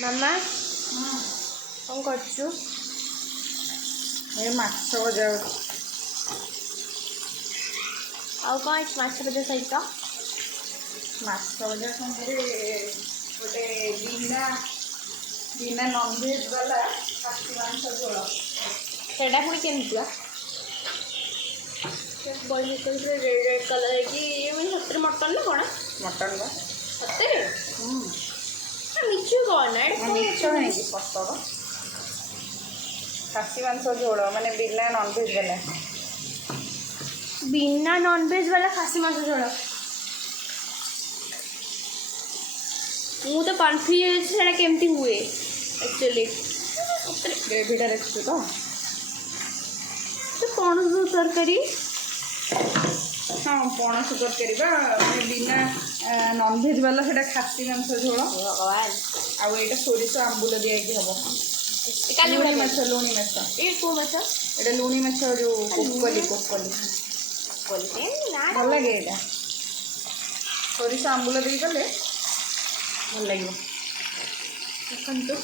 ମାମା କ'ଣ କରୁଛୁ? ଏ ମାଛ ଭଜା ହେଉଛି। ଆଉ କ'ଣ ହେଇଛି ମାଛ ଭଜା ସହିତ? ମାଛ ଭଜା ସାଙ୍ଗରେ ଗୋଟେ ବିନା ନନଭେଜ୍ ବାଲା ଖାସି ମାଂସ ଝୋଳ। ସେଇଟା ପୁଣି କେମିତି ବା? ବଡ଼ି ଭିତରେ ରେଡ୍ କଲର୍ ହେଇକି ସତରେ ମଟନ୍ ନା କ'ଣ? ମଟନ୍ ବା। ସତରେ? ମିଛ କ'ଣ ନା ଏଇଟା ମିଛ ହେଇକି ସତର ଖାସି ମାଂସ ଝୋଳ ମାନେ ବିନା ନନଭେଜ୍ ବାଲା। ବିନା ନନଭେଜ୍ ବାଲା ଖାସି ମାଂସ ଝୋଳ। ମୁଁ ତ କନଫ୍ୟୁଜ୍ ହେଇଛି ସେଇଟା କେମିତି ହୁଏ ଆକ୍ଚୁଆଲି। ଗ୍ରେଭିଟା ଦେଖିଛୁ ତ? ପଣସ ତରକାରୀ। ହଁ ପଣସ ତରକାରୀ ବା ମାନେ ବିନା ନନଭେଜ୍ ବାଲା ସେଇଟା ଖାସି ମାଂସ ଝୋଳ। ଭଗବାନ। ଆଉ ଏଇଟା ସୋରିଷ ଆମ୍ବୁଲ ଦିଆହେଇକି ହେବ। ଲୁଣି ମାଛ ଲୁଣି ମାଛ। ଏଇ କେଉଁ ମାଛ? ଏଇଟା ଲୁଣି ମାଛ ଯେଉଁ କୋକଲି। ଭଲ ଲାଗେ ଏଇଟା। ସୋରିଷ ଆମ୍ବୁଲ ଦେଇ କଲେ ଭଲ ଲାଗିବ। ଦେଖନ୍ତୁ